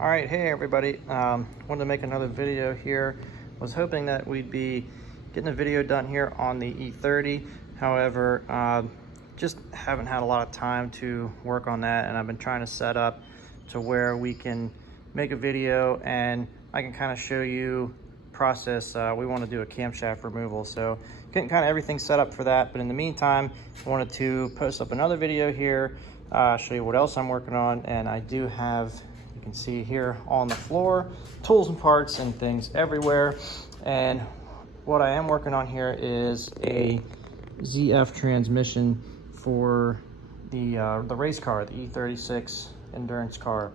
All right, hey everybody. Wanted to make another video here. Was hoping that we'd be getting a video done here on the E30. However, just haven't had a lot of time to work on that, and I've been trying to set up to where we can make a video and I can kind of show you process. We want to do a camshaft removal, so getting kind of everything set up for that. But in the meantime, I wanted to post up another video here, show you what else I'm working on, and I do have, you can see here on the floor, tools and parts and things everywhere. And what I am working on here is a ZF transmission for the race car, the E36 endurance car.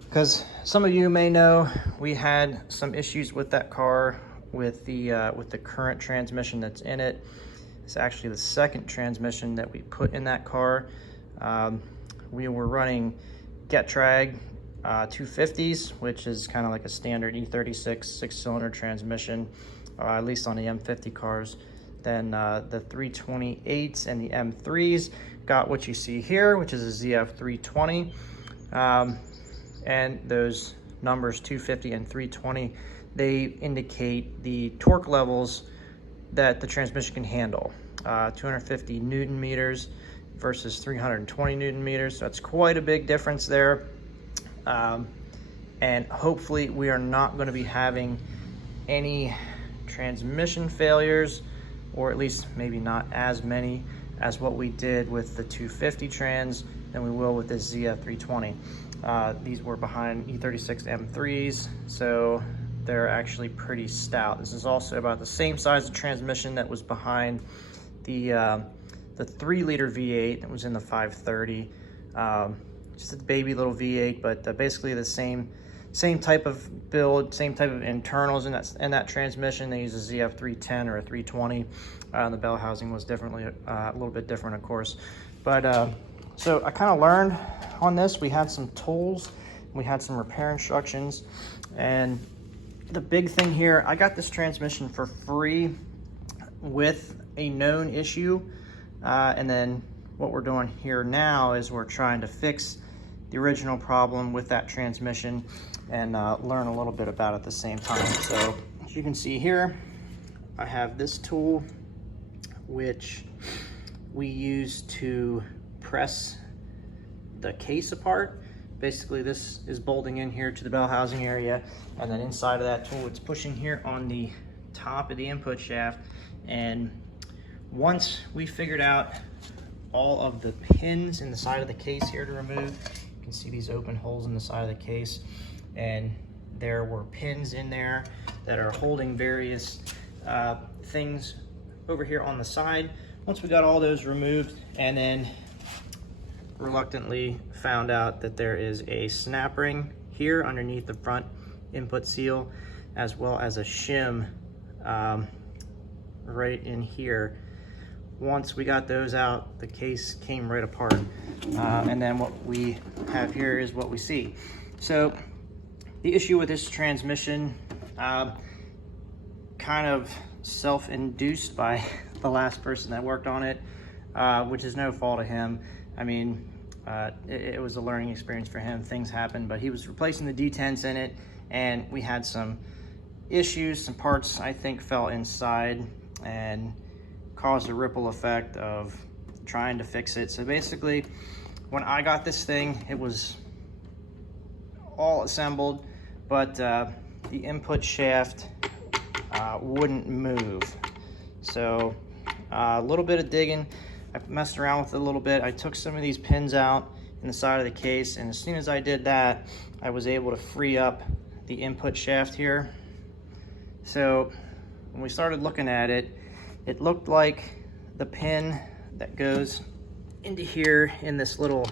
Because some of you may know, we had some issues with that car with the current transmission that's in it. It's actually the second transmission that we put in that car. We were running Getrag 250s, which is kind of like a standard E36 6-cylinder transmission, at least on the M50 cars. Then the 328s and the M3s got what you see here, which is a ZF320. And those numbers 250 and 320, they indicate the torque levels that the transmission can handle. 250 Newton meters versus 320 Newton meters. So that's quite a big difference there. And hopefully we are not going to be having any transmission failures, or at least maybe not as many as what we did with the 250 trans than we will with this ZF320. These were behind E36 M3s, so they're actually pretty stout. This is also about the same size of transmission that was behind the 3-liter V8 that was in the 530. Just a baby little V8, but basically the same type of build, same type of internals in that transmission. They use a ZF310 or a 320. The bell housing was a little bit different, of course. But so I kind of learned on this. We had some tools, we had some repair instructions, and the big thing here, I got this transmission for free with a known issue. And then what we're doing here now is we're trying to fix the original problem with that transmission and learn a little bit about it at the same time. So as you can see here, I have this tool which we use to press the case apart. Basically this is bolting in here to the bell housing area, and then inside of that tool it's pushing here on the top of the input shaft. And once we figured out all of the pins in the side of the case here to remove, you can see these open holes in the side of the case, and there were pins in there that are holding various things over here on the side. Once we got all those removed, and then reluctantly found out that there is a snap ring here underneath the front input seal, as well as a shim right in here. Once we got those out, the case came right apart. And then what we have here is what we see. So the issue with this transmission, kind of self-induced by the last person that worked on it, which is no fault of him. I mean, it was a learning experience for him. Things happened, but he was replacing the detents in it, and we had some issues. Some parts, I think, fell inside and caused a ripple effect of trying to fix it. So basically, when I got this thing, it was all assembled, but the input shaft wouldn't move. So a little bit of digging, I messed around with it a little bit. I took some of these pins out in the side of the case, and as soon as I did that, I was able to free up the input shaft here. So when we started looking at it, it looked like the pin that goes into here in this little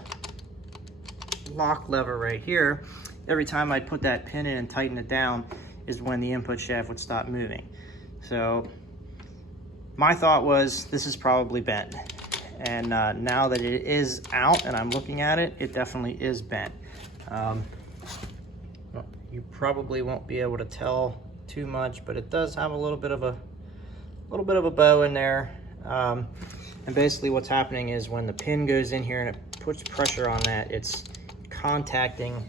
lock lever right here, every time I put that pin in and tighten it down is when the input shaft would stop moving. So my thought was, this is probably bent. And now that it is out and I'm looking at it, it definitely is bent. Well, you probably won't be able to tell too much, but it does have a little bit of a bow in there. And basically what's happening is when the pin goes in here and it puts pressure on that, it's contacting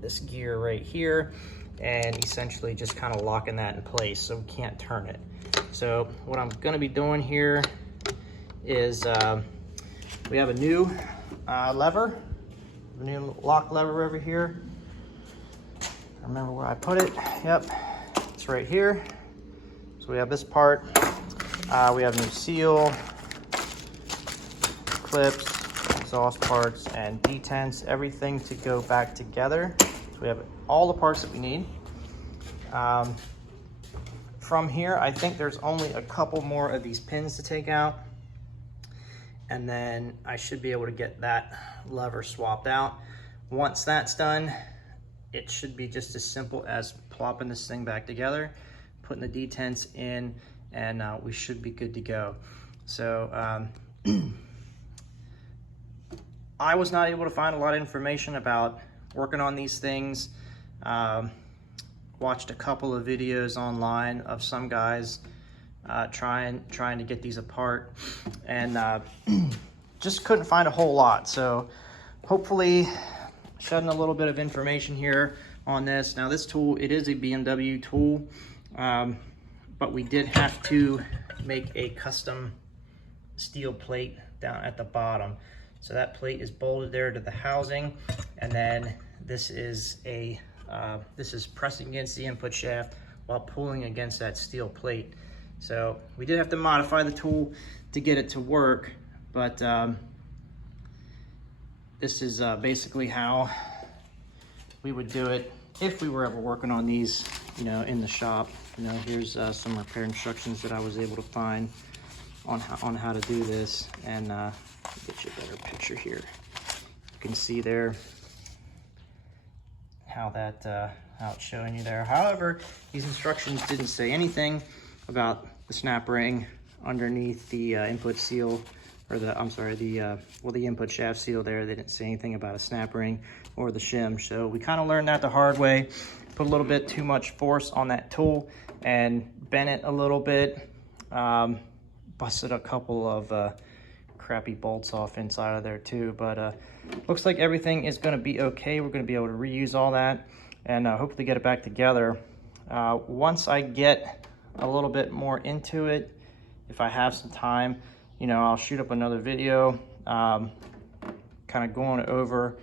this gear right here and essentially just kind of locking that in place so we can't turn it. So what I'm going to be doing here is we have a new lever, a new lock lever over here. I remember where I put it. Yep, it's right here. So we have this part. We have new seal, clips, exhaust parts, and detents, everything to go back together. So we have all the parts that we need. From here, I think there's only a couple more of these pins to take out, and then I should be able to get that lever swapped out. Once that's done, it should be just as simple as plopping this thing back together, putting the detents in, and we should be good to go. So I was not able to find a lot of information about working on these things. Watched a couple of videos online of some guys trying to get these apart, and just couldn't find a whole lot. So hopefully shedding a little bit of information here on this. Now this tool, it is a BMW tool, but we did have to make a custom steel plate down at the bottom. So that plate is bolted there to the housing, and then this is pressing against the input shaft while pulling against that steel plate. So we did have to modify the tool to get it to work, but this is basically how we would do it if we were ever working on these, you know, in the shop. You know, here's some repair instructions that I was able to find on how to do this, and get you a better picture here. You can see there how it's showing you there. However, these instructions didn't say anything about the snap ring underneath the input seal, or the input shaft seal there. They didn't say anything about a snap ring or the shim. So we kind of learned that the hard way. Put a little bit too much force on that tool and bent it a little bit. Busted a couple of crappy bolts off inside of there too, but looks like everything is going to be okay. We're going to be able to reuse all that and hopefully get it back together. Once I get a little bit more into it, if I have some time, you know, I'll shoot up another video kind of going over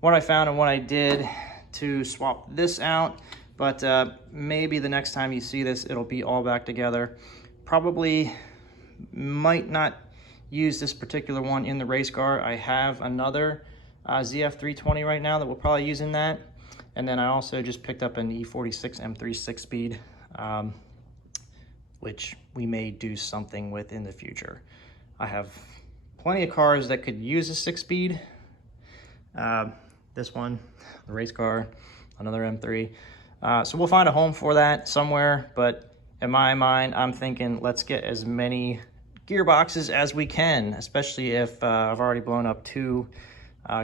what I found and what I did to swap this out. But maybe the next time you see this, it'll be all back together. Probably might not use this particular one in the race car. I have another ZF320 right now that we'll probably use in that. And then I also just picked up an E46 M3 6-speed, which we may do something with in the future. I have plenty of cars that could use a 6-speed. This one, the race car, another M3. So we'll find a home for that somewhere, but in my mind, I'm thinking let's get as many gearboxes as we can, especially if I've already blown up 2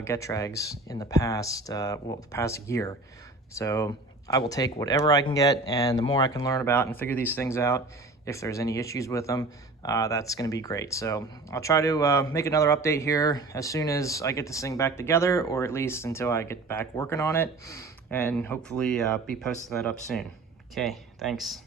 Getrags in the past, the past year. So I will take whatever I can get, and the more I can learn about and figure these things out, if there's any issues with them, that's going to be great. So I'll try to make another update here as soon as I get this thing back together, or at least until I get back working on it, and hopefully be posting that up soon. Okay, thanks.